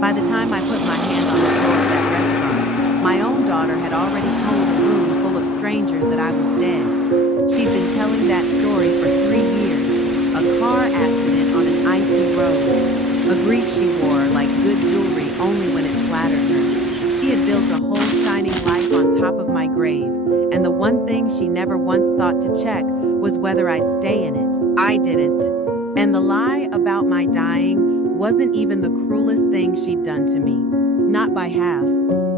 By the time I put my hand on the door of that restaurant, my own daughter had already told a room full of strangers that I was dead. She'd been telling that story for 3 years, a car accident on an icy road, a grief she wore like good jewelry only when it flattered her. She had built a whole shining life on top of my grave, and the one thing she never once thought to check was whether I'd stay in it. I didn't. And the lie about my dying wasn't even the cruelest thing she'd done to me. Not by half.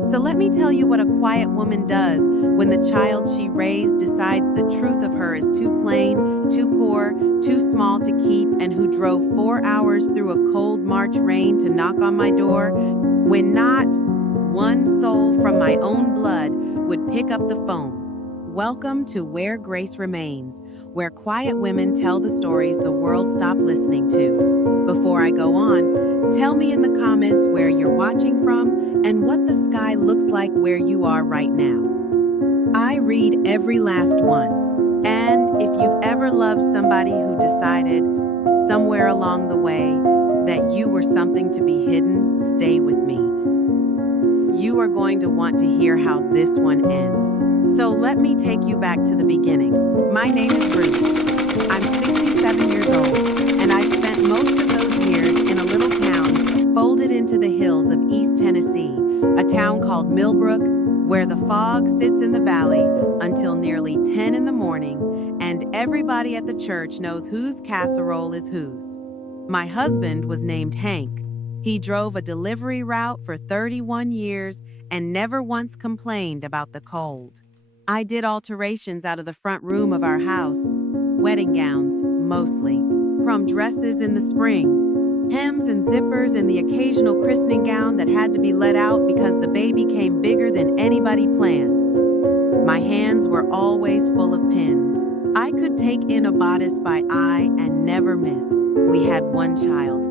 So let me tell you what a quiet woman does when the child she raised decides the truth of her is too plain, too poor, too small to keep, and who drove 4 hours through a cold March rain to knock on my door when not one soul from my own blood would pick up the phone. Welcome to Where Grace Remains, where quiet women tell the stories the world stopped listening to. Before I go on, tell me in the comments where you're watching from and what the sky looks like where you are right now. I read every last one, and if you've ever loved somebody who decided, somewhere along the way, that you were something to be hidden, stay with me. You are going to want to hear how this one ends. So let me take you back to the beginning. My name is Ruth. I'm 67 years old, and I've spent most of those years in a little town folded into the hills of East Tennessee, a town called Millbrook, where the fog sits in the valley until nearly 10 in the morning, and everybody at the church knows whose casserole is whose. My husband was named Hank. He drove a delivery route for 31 years and never once complained about the cold. I did alterations out of the front room of our house. Wedding gowns, mostly. Prom dresses in the spring. Hems and zippers and the occasional christening gown that had to be let out because the baby came bigger than anybody planned. My hands were always full of pins. I could take in a bodice by eye and never miss. We had one child.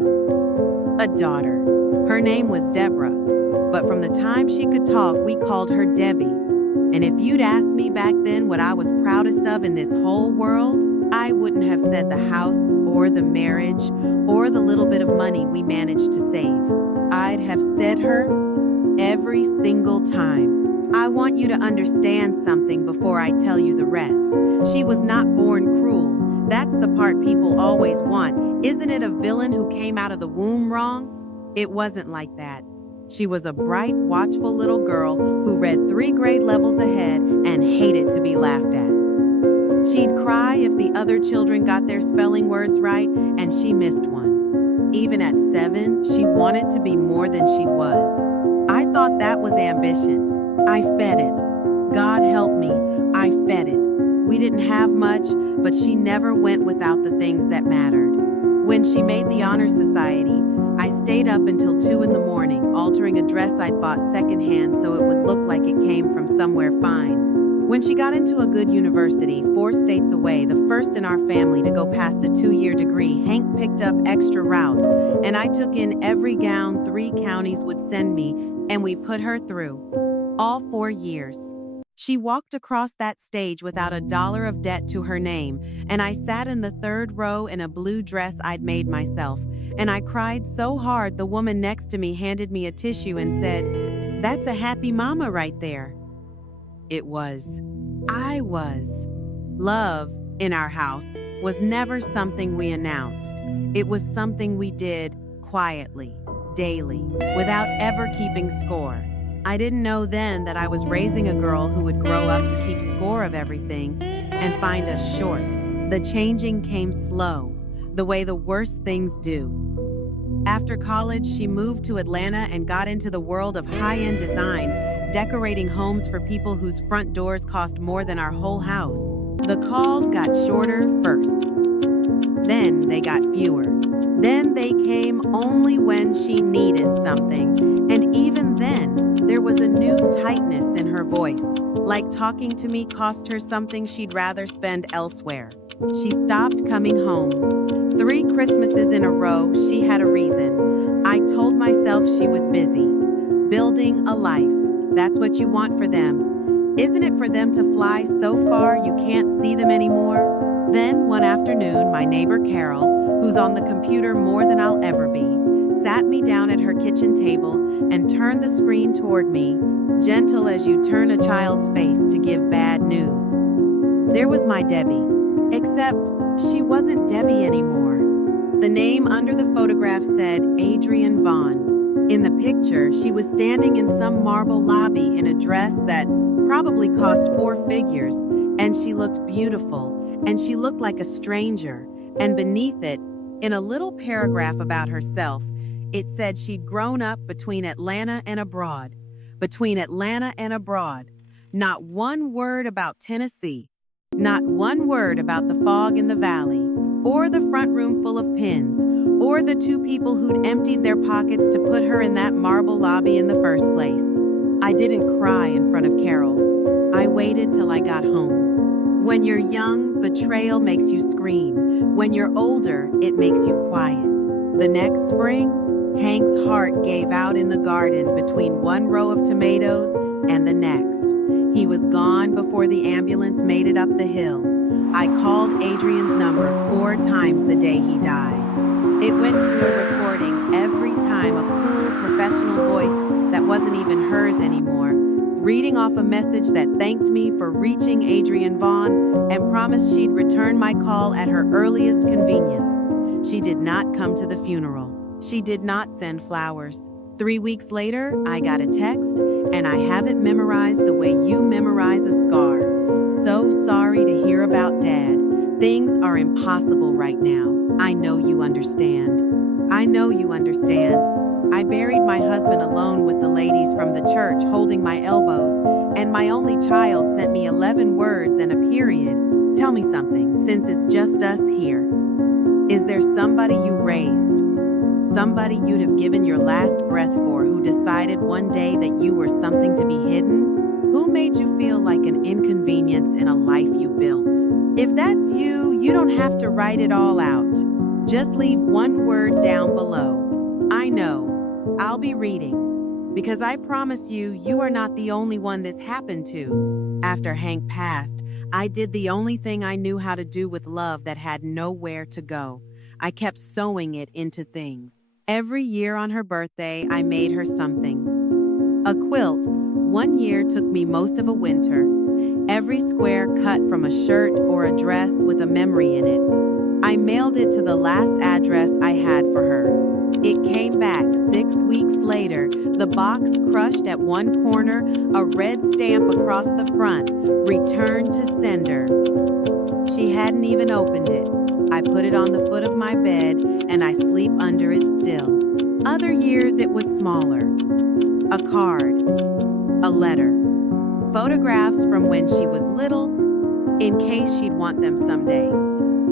A daughter. Her name was Deborah, but from the time she could talk, we called her Debbie. And if you'd asked me back then what I was proudest of in this whole world, I wouldn't have said the house or the marriage or the little bit of money we managed to save. I'd have said her every single time. I want you to understand something before I tell you the rest. She was not born cruel. That's the part people always want. Isn't it a villain who came out of the womb wrong? It wasn't like that. She was a bright, watchful little girl who read 3 grade levels ahead and hated to be laughed at. She'd cry if the other children got their spelling words right, and she missed one. Even at 7, she wanted to be more than she was. I thought that was ambition. I fed it. God help me, I fed it. We didn't have much, but she never went without the things that mattered. When she made the Honor Society, I stayed up until 2 in the morning, altering a dress I'd bought secondhand so it would look like it came from somewhere fine. When she got into a good university, 4 states away, the first in our family to go past a 2-year degree, Hank picked up extra routes, and I took in every gown 3 counties would send me, and we put her through. All 4 years. She walked across that stage without $1 of debt to her name, and I sat in the 3rd row in a blue dress I'd made myself, and I cried so hard the woman next to me handed me a tissue and said, "That's a happy mama right there." It was. I was. Love, in our house, was never something we announced. It was something we did quietly, daily, without ever keeping score. I didn't know then that I was raising a girl who would grow up to keep score of everything and find us short. The changing came slow, the way the worst things do. After college, she moved to Atlanta and got into the world of high-end design, decorating homes for people whose front doors cost more than our whole house. The calls got shorter first. Then they got fewer. Then they came only when she needed something, and even then, there was a new tightness in her voice, like talking to me cost her something she'd rather spend elsewhere. She stopped coming home. 3 Christmases in a row, she had a reason. I told myself she was busy. Building a life. That's what you want for them. Isn't it for them to fly so far you can't see them anymore? Then, one afternoon, my neighbor Carol, who's on the computer more than I'll ever be, sat me down at her kitchen table and turned the screen toward me, gentle as you turn a child's face to give bad news. There was my Debbie, except she wasn't Debbie anymore. The name under the photograph said Adrienne Vaughn. In the picture, she was standing in some marble lobby in a dress that probably cost 4 figures, and she looked beautiful, and she looked like a stranger, and beneath it, in a little paragraph about herself, it said she'd grown up between Atlanta and abroad. Between Atlanta and abroad. Not one word about Tennessee. Not one word about the fog in the valley, or the front room full of pins, or the 2 people who'd emptied their pockets to put her in that marble lobby in the first place. I didn't cry in front of Carol. I waited till I got home. When you're young, betrayal makes you scream. When you're older, it makes you quiet. The next spring, Hank's heart gave out in the garden between one row of tomatoes and the next. He was gone before the ambulance made it up the hill. I called Adrienne's number 4 times the day he died. It went to a recording every time, a cool, professional voice that wasn't even hers anymore, reading off a message that thanked me for reaching Adrienne Vaughn and promised she'd return my call at her earliest convenience. She did not come to the funeral. She did not send flowers. 3 weeks later, I got a text, and I have it memorized the way you memorize a scar. So sorry to hear about Dad. Things are impossible right now. I know you understand. I know you understand. I buried my husband alone with the ladies from the church holding my elbows, and my only child sent me 11 words and a period. Tell me something, since it's just us here. Is there somebody you raised? Somebody you'd have given your last breath for who decided one day that you were something to be hidden? Who made you feel like an inconvenience in a life you built? If that's you, you don't have to write it all out. Just leave one word down below. I know. I'll be reading. Because I promise you, you are not the only one this happened to. After Hank passed, I did the only thing I knew how to do with love that had nowhere to go. I kept sewing it into things. Every year on her birthday, I made her something. A quilt. One year took me most of a winter. Every square cut from a shirt or a dress with a memory in it. I mailed it to the last address I had for her. It came back 6 weeks later, the box crushed at one corner, a red stamp across the front, returned to sender. She hadn't even opened it. I put it on the foot of my bed, and I sleep under it still. Other years it was smaller. A card. A letter. Photographs from when she was little, in case she'd want them someday.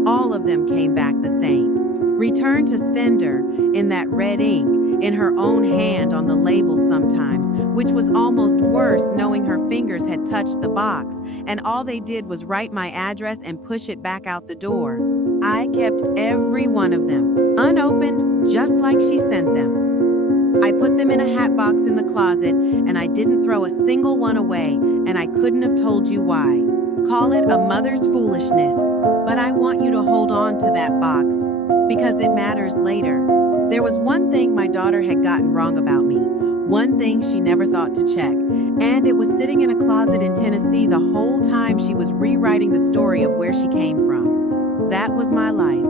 All of them came back the same. Returned to sender in that red ink, in her own hand on the label sometimes, which was almost worse knowing her fingers had touched the box, and all they did was write my address and push it back out the door. I kept every one of them, unopened, just like she sent them. I put them in a hat box in the closet, and I didn't throw a single one away, and I couldn't have told you why. Call it a mother's foolishness, but I want you to hold on to that box, because it matters later. There was one thing my daughter had gotten wrong about me, one thing she never thought to check, and it was sitting in a closet in Tennessee the whole time she was rewriting the story of where she came from. That was my life.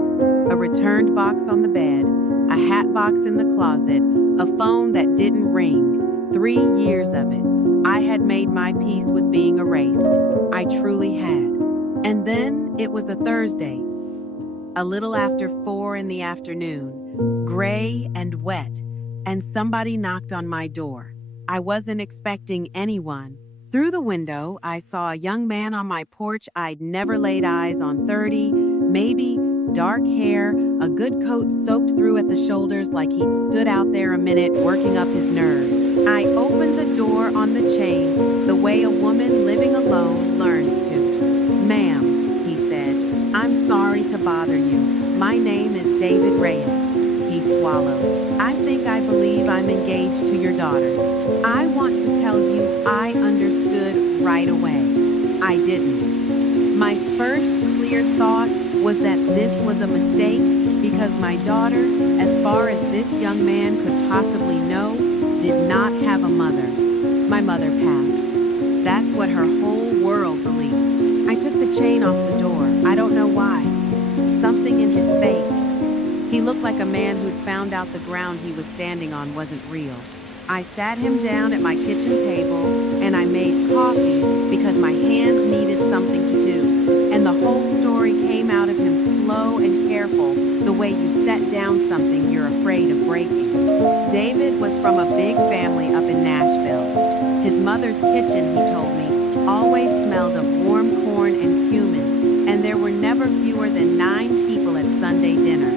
A returned box on the bed, a hat box in the closet, a phone that didn't ring. 3 years of it. I had made my peace with being erased. I truly had. And then it was a Thursday. A little after 4 in the afternoon, gray and wet, and somebody knocked on my door. I wasn't expecting anyone. Through the window, I saw a young man on my porch I'd never laid eyes on. 30, maybe, dark hair, a good coat soaked through at the shoulders like he'd stood out there a minute working up his nerve. I opened the door on the chain, the way a woman living alone learns to. "Ma'am," he said, "I'm sorry to bother you. My name is David Reyes." He swallowed. I believe I'm engaged to your daughter. I want to tell you I understood right away. I didn't. My first clear thought was that this was a mistake because my daughter, as far as this young man could possibly know, did not have a mother. My mother passed. That's what her whole world believed. I took the chain off the door. I don't know why. Something in his face. He looked like a man who'd found out the ground he was standing on wasn't real. I sat him down at my kitchen table and I made coffee because my hands needed something to do. And the whole story came out of him slow and careful, the way you set down something you're afraid of breaking. David was from a big family up in Nashville. His mother's kitchen, he told me, always smelled of warm corn and cumin, and there were never fewer than 9 people at Sunday dinner.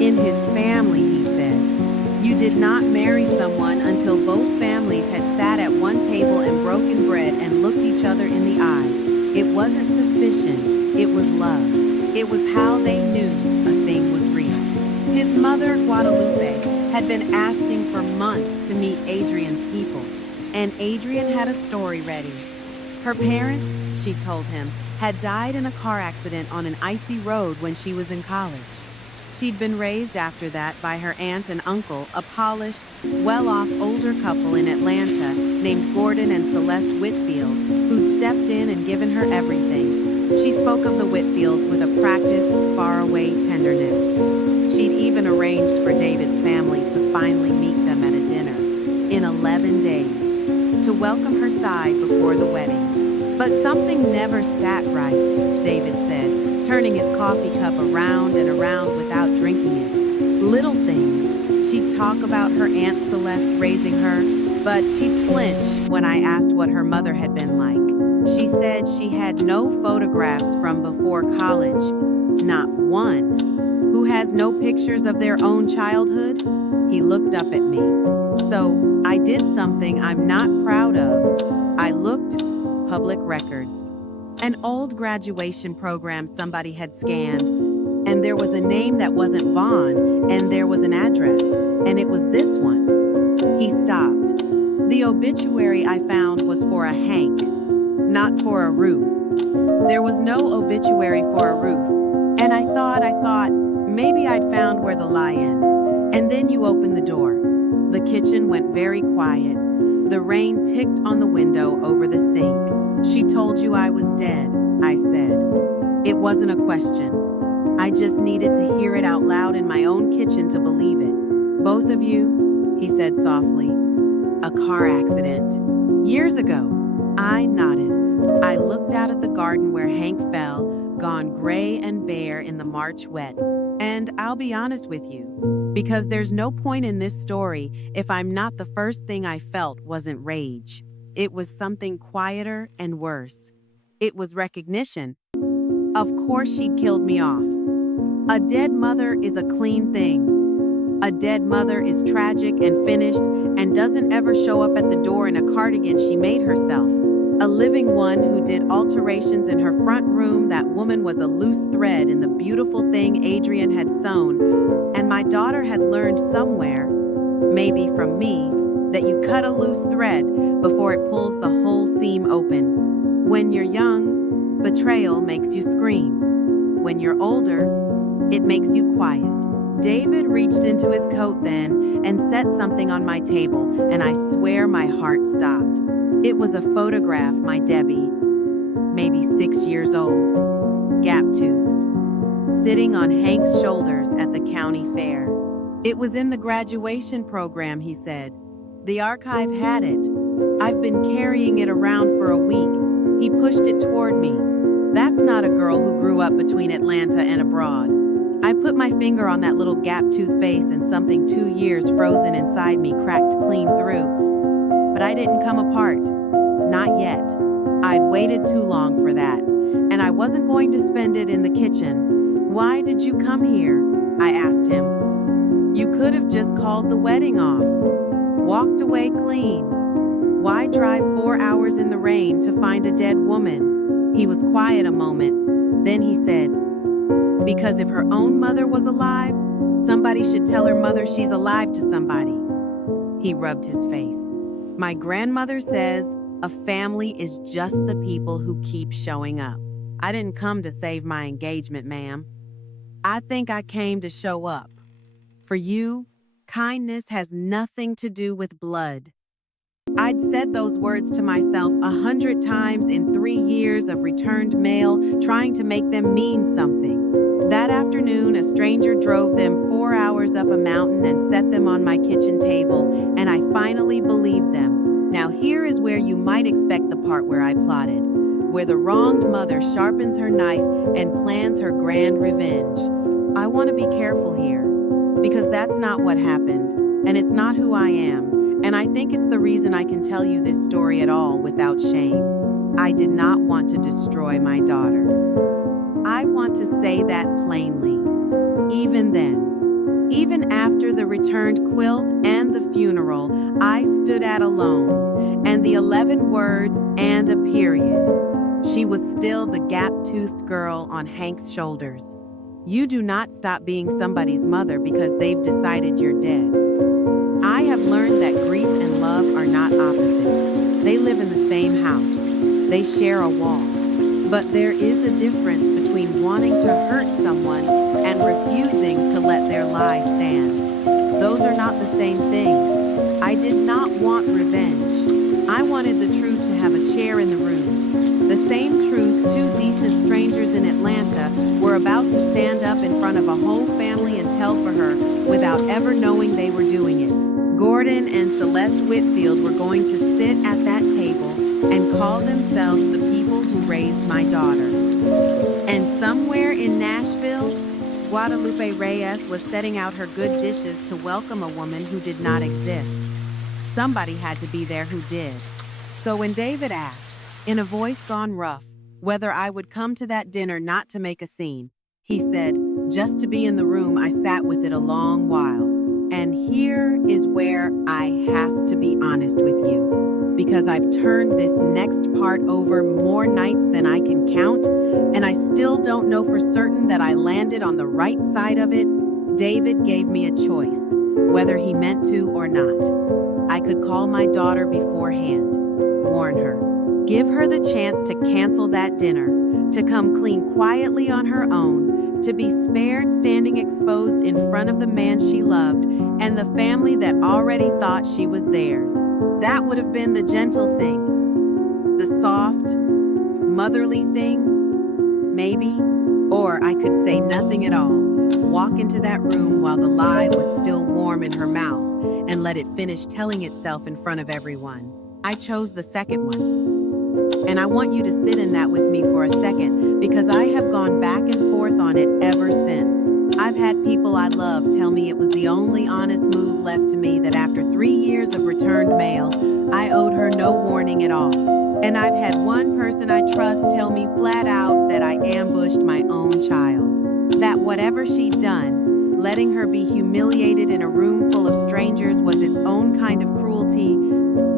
In his family, he said, you did not marry someone until both families had sat at one table and broken bread and looked each other in the eye. It wasn't suspicion, it was love. It was how they knew a thing was real. His mother, Guadalupe, had been asking for months to meet Adrian's people, and Adrian had a story ready. Her parents, she told him, had died in a car accident on an icy road when she was in college. She'd been raised after that by her aunt and uncle, a polished, well-off older couple in Atlanta named Gordon and Celeste Whitfield, who'd stepped in and given her everything. She spoke of the Whitfields with a practiced, faraway tenderness. She'd even arranged for David's family to finally meet them at a dinner, in 11 days, to welcome her side before the wedding. But something never sat right, David said, turning his coffee cup around and around without drinking it. Little things. She'd talk about her Aunt Celeste raising her, but she'd flinch when I asked what her mother had been like. She said she had no photographs from before college, not one. Who has no pictures of their own childhood? He looked up at me. So I did something I'm not proud of. I looked public records. An old graduation program somebody had scanned, and there was a name that wasn't Vaughn, and there was an address, and it was this one. He stopped. The obituary I found was for a Hank, not for a Ruth. There was no obituary for a Ruth, and I thought, maybe I'd found where the lie ends. And then you opened the door. The kitchen went very quiet. The rain ticked on the window over the sink. She told you I was dead, I said. It wasn't a question. I just needed to hear it out loud in my own kitchen to believe it. Both of you, he said softly. A car accident. Years ago. I nodded. I looked out at the garden where Hank fell, gone gray and bare in the March wet. And I'll be honest with you, because there's no point in this story if I'm not the first thing I felt wasn't rage. It was something quieter and worse. It was recognition. Of course she'd killed me off. A dead mother is a clean thing. A dead mother is tragic and finished and doesn't ever show up at the door in a cardigan she made herself. A living one who did alterations in her front room. That woman was a loose thread in the beautiful thing Adrian had sewn, and my daughter had learned somewhere, maybe from me, that you cut a loose thread before it pulls the whole seam open. When you're young, betrayal makes you scream. When you're older, it makes you quiet. David reached into his coat then and set something on my table, and I swear my heart stopped. It was a photograph, my Debbie, maybe 6 years old, gap-toothed, sitting on Hank's shoulders at the county fair. It was in the graduation program, he said. The archive had it. I've been carrying it around for a week. He pushed it toward me. That's not a girl who grew up between Atlanta and abroad. I put my finger on that little gap-toothed face and something 2 years frozen inside me cracked clean through. But I didn't come apart. Not yet. I'd waited too long for that, and I wasn't going to spend it in the kitchen. Why did you come here? I asked him. You could have just called the wedding off. Walked away clean. Why drive 4 hours in the rain to find a dead woman? He was quiet a moment. Then he said, because if her own mother was alive, somebody should tell her mother she's alive to somebody. He rubbed his face. My grandmother says a family is just the people who keep showing up. I didn't come to save my engagement, ma'am. I think I came to show up. For you, kindness has nothing to do with blood. I'd said those words to myself 100 times in 3 years of returned mail, trying to make them mean something. That afternoon, a stranger drove them 4 hours up a mountain and set them on my kitchen table, and I finally believed them. Now here is where you might expect the part where I plotted, where the wronged mother sharpens her knife and plans her grand revenge. I want to be careful here, because that's not what happened, and it's not who I am. And I think it's the reason I can tell you this story at all without shame. I did not want to destroy my daughter. I want to say that plainly. Even then, even after the returned quilt and the funeral, I stood at alone, and the 11 words and a period. She was still the gap-toothed girl on Hank's shoulders. You do not stop being somebody's mother because they've decided you're dead. I have learned that grief and love are not opposites. They live in the same house. They share a wall. But there is a difference between wanting to hurt someone and refusing to let their lie stand. Those are not the same thing. I did not want revenge. I wanted the truth to have a chair in the room. The same truth two decent strangers in Atlanta were about to stand up in front of a whole family and tell for her without ever knowing they were doing it. Gordon and Celeste Whitfield were going to sit at that table and call themselves the people who raised my daughter. And somewhere in Nashville, Guadalupe Reyes was setting out her good dishes to welcome a woman who did not exist. Somebody had to be there who did. So when David asked, in a voice gone rough, whether I would come to that dinner not to make a scene, he said, just to be in the room, I sat with it a long while. And here is where I have to be honest with you, because I've turned this next part over more nights than I can count, and I still don't know for certain that I landed on the right side of it. David gave me a choice, whether he meant to or not. I could call my daughter beforehand, warn her, give her the chance to cancel that dinner, to come clean quietly on her own, to be spared standing exposed in front of the man she loved and the family that already thought she was theirs. That would have been the gentle thing, the soft, motherly thing, maybe. Or I could say nothing at all, walk into that room while the lie was still warm in her mouth and let it finish telling itself in front of everyone. I chose the second one. And I want you to sit in that with me for a second, because I have gone back and forth on it ever since. I've had people I love tell me it was the only honest move left to me, that after 3 years of returned mail, I owed her no warning at all. And I've had one person I trust tell me flat out that I ambushed my own child. That whatever she'd done, letting her be humiliated in a room full of strangers was its own kind of cruelty,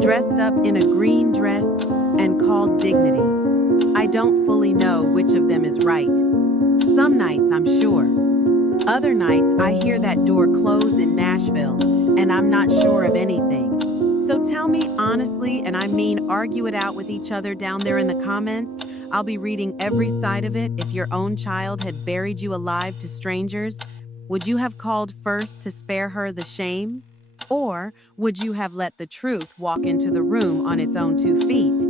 dressed up in a green dress and called dignity. I don't fully know which of them is right. Some nights I'm sure. Other nights I hear that door close in Nashville and I'm not sure of anything. So tell me honestly, and I mean argue it out with each other down there in the comments. I'll be reading every side of it. If your own child had buried you alive to strangers, would you have called first to spare her the shame? Or would you have let the truth walk into the room on its own 2 feet?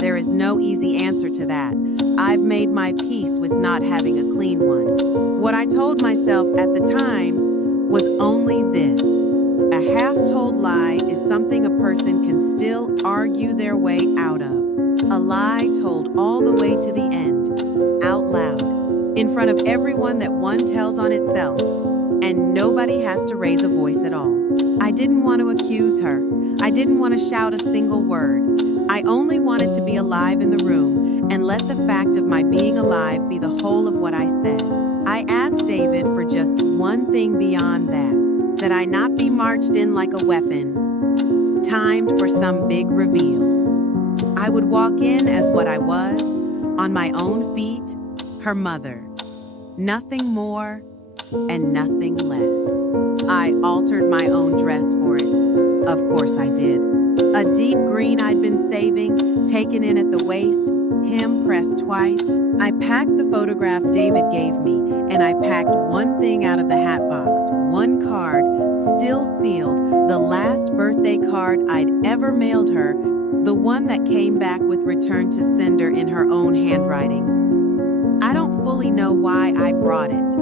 There is no easy answer to that. I've made my peace with not having a clean one. What I told myself at the time was only this. A half-told lie is something a person can still argue their way out of. A lie told all the way to the end, out loud, in front of everyone that one tells on itself, and nobody has to raise a voice at all. I didn't want to accuse her. I didn't want to shout a single word. I only wanted to be alive in the room and let the fact of my being alive be the whole of what I said. I asked David for just one thing beyond that I not be marched in like a weapon, timed for some big reveal. I would walk in as what I was, on my own feet, her mother. Nothing more and nothing less. I altered my own dress for it. Of course I did. A deep green I'd been saving, taken in at the waist, him pressed twice. I packed the photograph David gave me, and I packed one thing out of the hat box, one card, still sealed, the last birthday card I'd ever mailed her, the one that came back with return to sender in her own handwriting. I don't fully know why I brought it.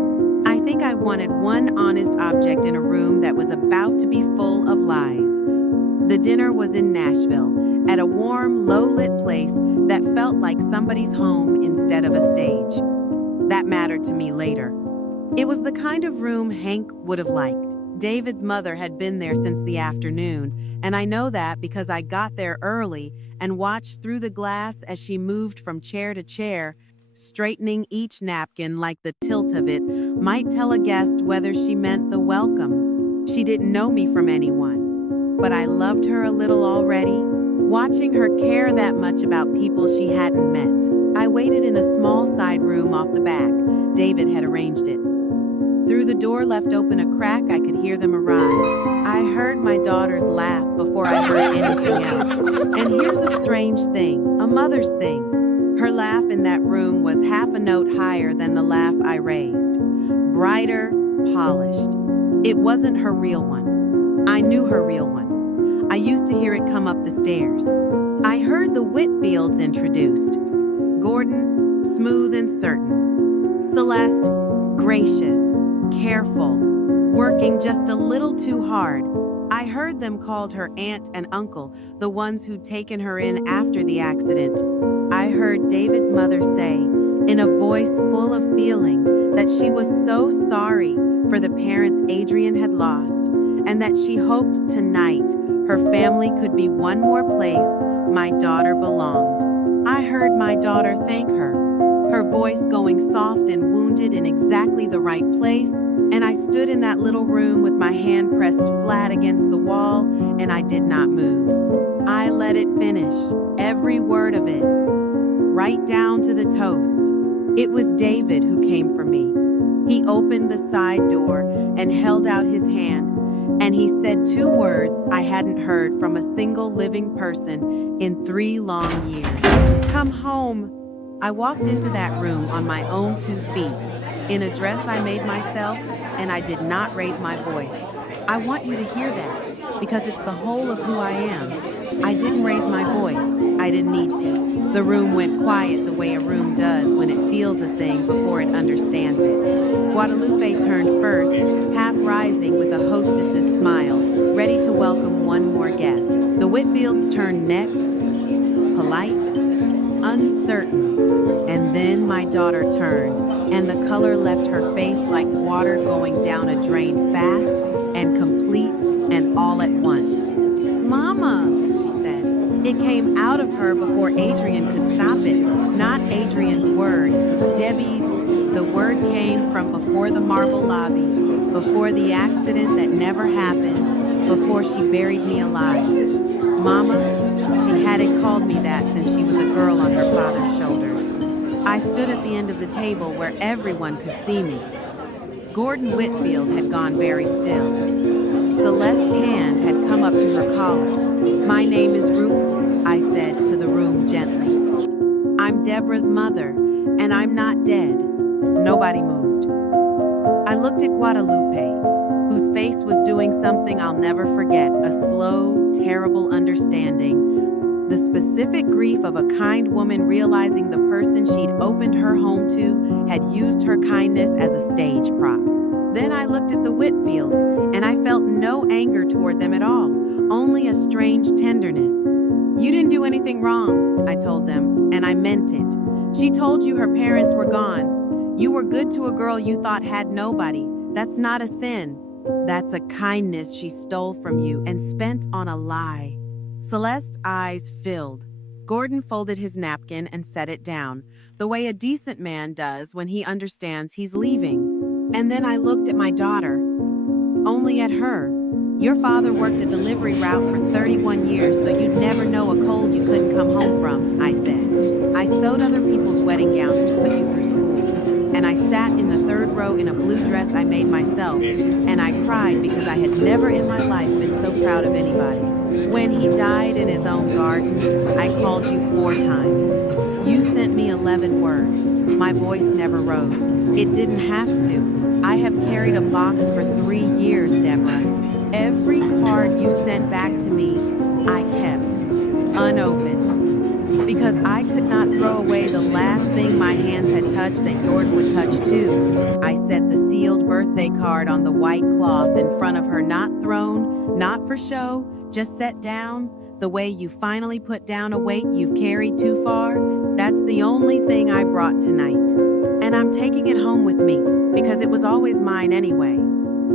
I think I wanted one honest object in a room that was about to be full of lies. The dinner was in Nashville, at a warm, low-lit place that felt like somebody's home instead of a stage. That mattered to me later. It was the kind of room Hank would have liked. David's mother had been there since the afternoon, and I know that because I got there early and watched through the glass as she moved from chair to chair, straightening each napkin like the tilt of it might tell a guest whether she meant the welcome. She didn't know me from anyone, but I loved her a little already. Watching her care that much about people she hadn't met. I waited in a small side room off the back. David had arranged it. Through the door left open a crack, I could hear them arrive. I heard my daughter's laugh before I heard anything else. And here's a strange thing, a mother's thing. Her laugh in that room was half a note higher than the laugh I raised. Brighter, polished. It wasn't her real one. I knew her real one. I used to hear it come up the stairs. I heard the Whitfields introduced. Gordon, smooth and certain. Celeste, gracious, careful, working just a little too hard. I heard them called her aunt and uncle, the ones who'd taken her in after the accident. I heard David's mother say, in a voice full of feeling, that she was so sorry for the parents Adrian had lost, and that she hoped tonight her family could be one more place my daughter belonged. I heard my daughter thank her voice going soft and wounded in exactly the right place, and I stood in that little room with my hand pressed flat against the wall, and I did not move. I let it finish, every word of it, right down to the toast. It was David who came for me. He opened the side door and held out his hand, and he said two words I hadn't heard from a single living person in 3 long years. Come home. I walked into that room on my own 2 feet, in a dress I made myself, and I did not raise my voice. I want you to hear that, because it's the whole of who I am. I didn't raise my voice. I didn't need to. The room went quiet the way a room does when it feels a thing before it understands it. Guadalupe turned first, half rising with a hostess's smile, ready to welcome one more guest. The Whitfields turned next, polite, uncertain. And then my daughter turned, and the color left her face like water going down a drain, fast and complete and all at once. Mama, she said. It came out of her before Adrian could stop it. Not Adrian's word, Debbie's. The word came from before the marble lobby, before the accident that never happened, before she buried me alive. Mama, she hadn't called me that since she was a girl on her father's shoulders. I stood at the end of the table where everyone could see me. Gordon Whitfield had gone very still. Celeste's hand had come up to her collar. My name is Ruth, I said to the room gently. I'm Deborah's mother, and I'm not dead. Nobody moved. I looked at Guadalupe, whose face was doing something I'll never forget, a slow, terrible understanding. The specific grief of a kind woman realizing the person she'd opened her home to had used her kindness as a stage prop. Then I looked at the Whitfields, and I felt no anger toward them at all, only a strange tenderness. You didn't do anything wrong, I told them, and I meant it. She told you her parents were gone. You were good to a girl you thought had nobody. That's not a sin. That's a kindness she stole from you and spent on a lie. Celeste's eyes filled. Gordon folded his napkin and set it down, the way a decent man does when he understands he's leaving. And then I looked at my daughter. Only at her. Your father worked a delivery route for 31 years, so you'd never know a cold you couldn't come home from, I said. I sewed other people's wedding gowns to put you through school, and I sat in the 3rd row in a blue dress I made myself, and I cried because I had never in my life been so proud of anybody. When he died in his own garden, I called you 4 times. You sent me 11 words. My voice never rose. It didn't have to. I have carried a box for 3 years, Deborah. Every card you sent back to me, I kept, unopened. Because I could not throw away the last thing my hands had touched that yours would touch too. I set the sealed birthday card on the white cloth in front of her, not thrown, not for show, just set down, the way you finally put down a weight you've carried too far. That's the only thing I brought tonight. And I'm taking it home with me, because it was always mine anyway.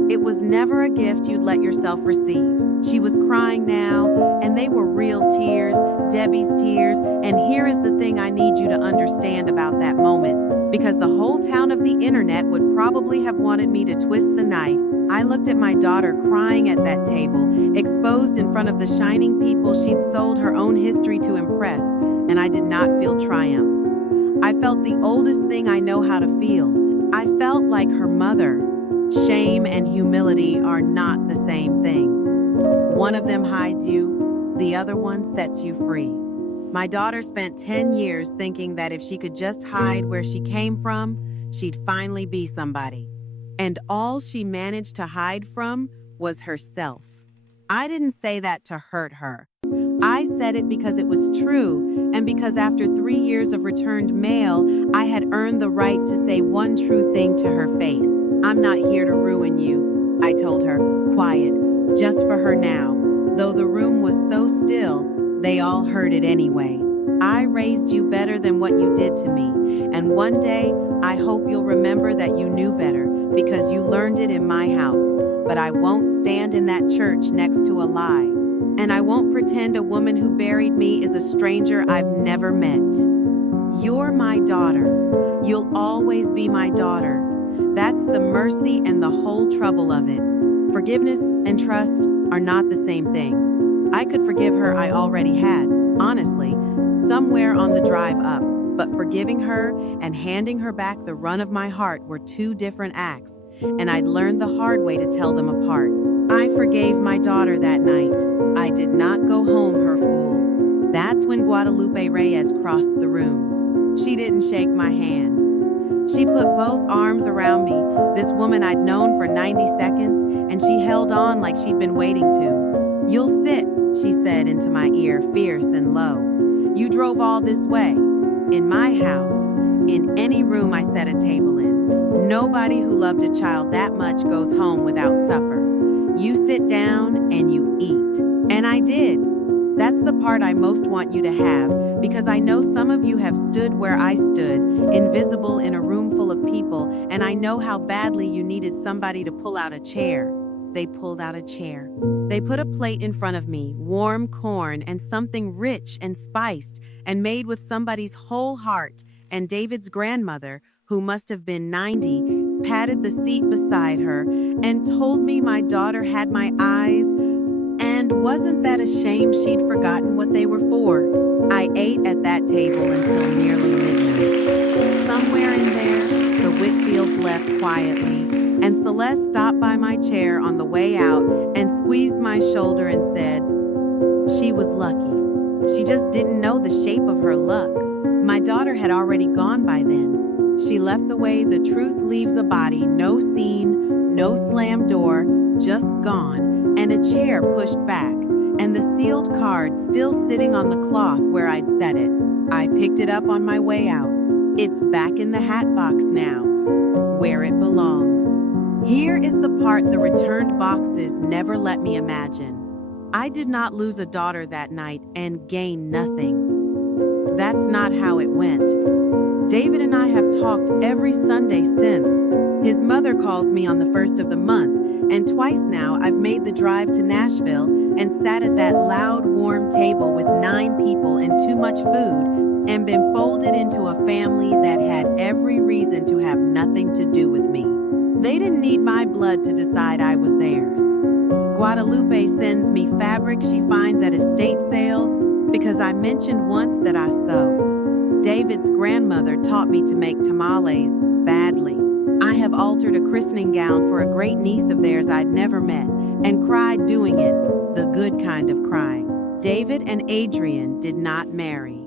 It was never a gift you'd let yourself receive. She was crying now, and they were real tears, Debbie's tears, and here is the thing I need you to understand about that moment, because the whole town of the internet would probably have wanted me to twist the knife. I looked at my daughter crying at that table, exposed in front of the shining people she'd sold her own history to impress, and I did not feel triumph. I felt the oldest thing I know how to feel. I felt like her mother. Shame and humility are not the same thing. One of them hides you, the other one sets you free. My daughter spent 10 years thinking that if she could just hide where she came from, she'd finally be somebody. And all she managed to hide from was herself. I didn't say that to hurt her. I said it because it was true, and because after 3 years of returned mail, I had earned the right to say one true thing to her face. I'm not here to ruin you, I told her, quiet, just for her now. Though the room was so still, they all heard it anyway. I raised you better than what you did to me, and one day, I hope you'll remember that you knew better, because you learned it in my house. But I won't stand in that church next to a lie. And I won't pretend a woman who buried me is a stranger I've never met. You're my daughter. You'll always be my daughter. That's the mercy and the whole trouble of it. Forgiveness and trust are not the same thing. I could forgive her, I already had, honestly, somewhere on the drive up. But forgiving her and handing her back the run of my heart were 2 different acts, and I'd learned the hard way to tell them apart. I forgave my daughter that night. I did not go home, her fool. That's when Guadalupe Reyes crossed the room. She didn't shake my hand. She put both arms around me, this woman I'd known for 90 seconds, and she held on like she'd been waiting to. You'll sit, she said into my ear, fierce and low. You drove all this way. In my house, in any room I set a table in, nobody who loved a child that much goes home without supper. You sit down and you eat. And I did. That's the part I most want you to have, because I know some of you have stood where I stood, invisible in a room full of people, and I know how badly you needed somebody to pull out a chair. They pulled out a chair. They put a plate in front of me, warm corn and something rich and spiced and made with somebody's whole heart, and David's grandmother, who must have been 90, patted the seat beside her and told me my daughter had my eyes, and wasn't that a shame she'd forgotten what they were for? I ate at that table until nearly midnight. Somewhere in there, the Whitfields left quietly, and Celeste stopped by my chair on the way out and squeezed my shoulder and said, she was lucky. She just didn't know the shape of her luck. My daughter had already gone by then. She left the way the truth leaves a body, no scene, no slammed door, just gone, and a chair pushed back, and the sealed card still sitting on the cloth where I'd set it. I picked it up on my way out. It's back in the hat box now, where it belongs. Here is the part the returned boxes never let me imagine. I did not lose a daughter that night and gain nothing. That's not how it went. David and I have talked every Sunday since. His mother calls me on the 1st of the month, and twice now I've made the drive to Nashville and sat at that loud, warm table with 9 people and too much food, and been folded into a family that had every reason to have nothing to do with me. They didn't need my blood to decide I was theirs. Guadalupe sends me fabric she finds at estate sales because I mentioned once that I sew. David's grandmother taught me to make tamales badly. I have altered a christening gown for a great niece of theirs I'd never met and cried doing it. the good kind of crying. David and Adrian did not marry.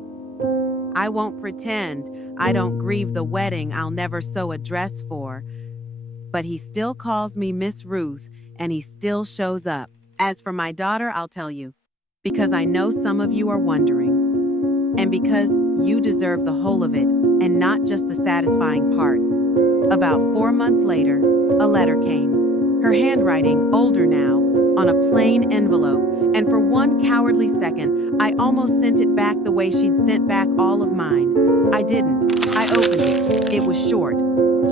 I won't pretend I don't grieve the wedding I'll never sew a dress for, but he still calls me Miss Ruth and he still shows up. As for my daughter, I'll tell you, because I know some of you are wondering, and because you deserve the whole of it and not just the satisfying part. About 4 months later, a letter came, her handwriting, older now, on a plain envelope, and for one cowardly second, I almost sent it back the way she'd sent back all of mine. I didn't. I opened it. It was short.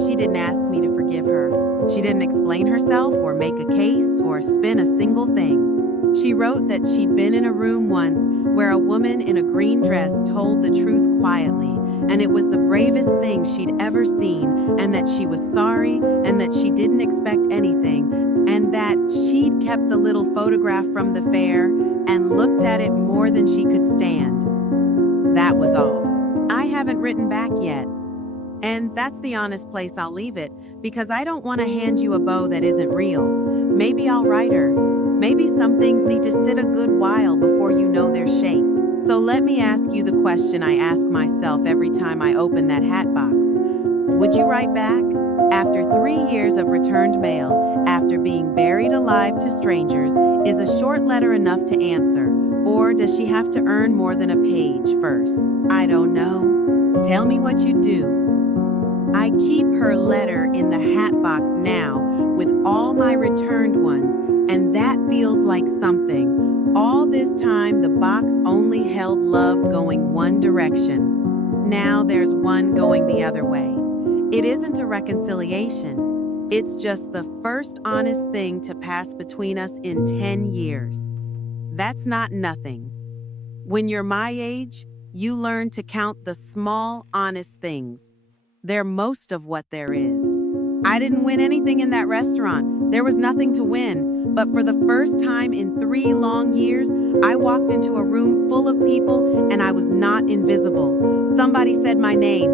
She didn't ask me to forgive her. She didn't explain herself or make a case or spin a single thing. She wrote that she'd been in a room once where a woman in a green dress told the truth quietly, and it was the bravest thing she'd ever seen, and that she was sorry, and that she didn't expect anything, and that she'd kept the little photograph from the fair and looked at it more than she could stand. That was all. I haven't written back yet. And that's the honest place I'll leave it, because I don't want to hand you a bow that isn't real. Maybe I'll write her. Maybe some things need to sit a good while before you know their shape. So let me ask you the question I ask myself every time I open that hat box. Would you write back? After 3 years of returned mail, after being buried alive to strangers, is a short letter enough to answer? Or does she have to earn more than a page first? I don't know. Tell me what you do. I keep her letter in the hat box now with all my returned ones, and that feels like something. All this time, the box only held love going one direction. Now there's one going the other way. It isn't a reconciliation. It's just the first honest thing to pass between us in 10 years. That's not nothing. When you're my age, you learn to count the small, honest things. They're most of what there is. I didn't win anything in that restaurant. There was nothing to win. But for the first time in 3 long years, I walked into a room full of people and I was not invisible. Somebody said my name.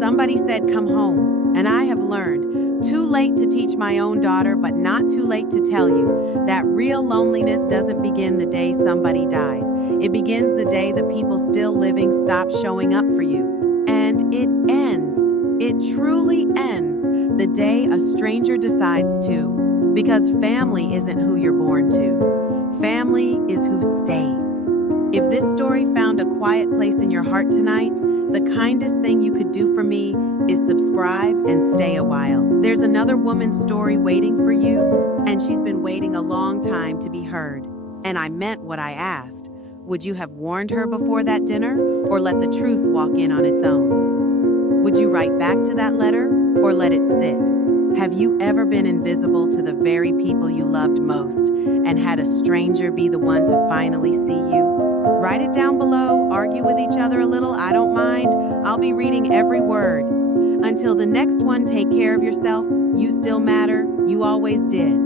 Somebody said, "Come home." And I have learned, too late to teach my own daughter, but not too late to tell you, that real loneliness doesn't begin the day somebody dies. It begins the day the people still living stop showing up for you. And it ends. It truly ends the day a stranger decides to. Because family isn't who you're born to. Family is who stays. If this story found a quiet place in your heart tonight, the kindest thing you could do for me is subscribe and stay a while. There's another woman's story waiting for you, and she's been waiting a long time to be heard. And I meant what I asked. Would you have warned her before that dinner, or let the truth walk in on its own? Would you write back to that letter, or let it sit? Have you ever been invisible to the very people you loved most, and had a stranger be the one to finally see you? Write it down below, argue with each other a little, I don't mind. I'll be reading every word. Until the next one, take care of yourself. You still matter. You always did.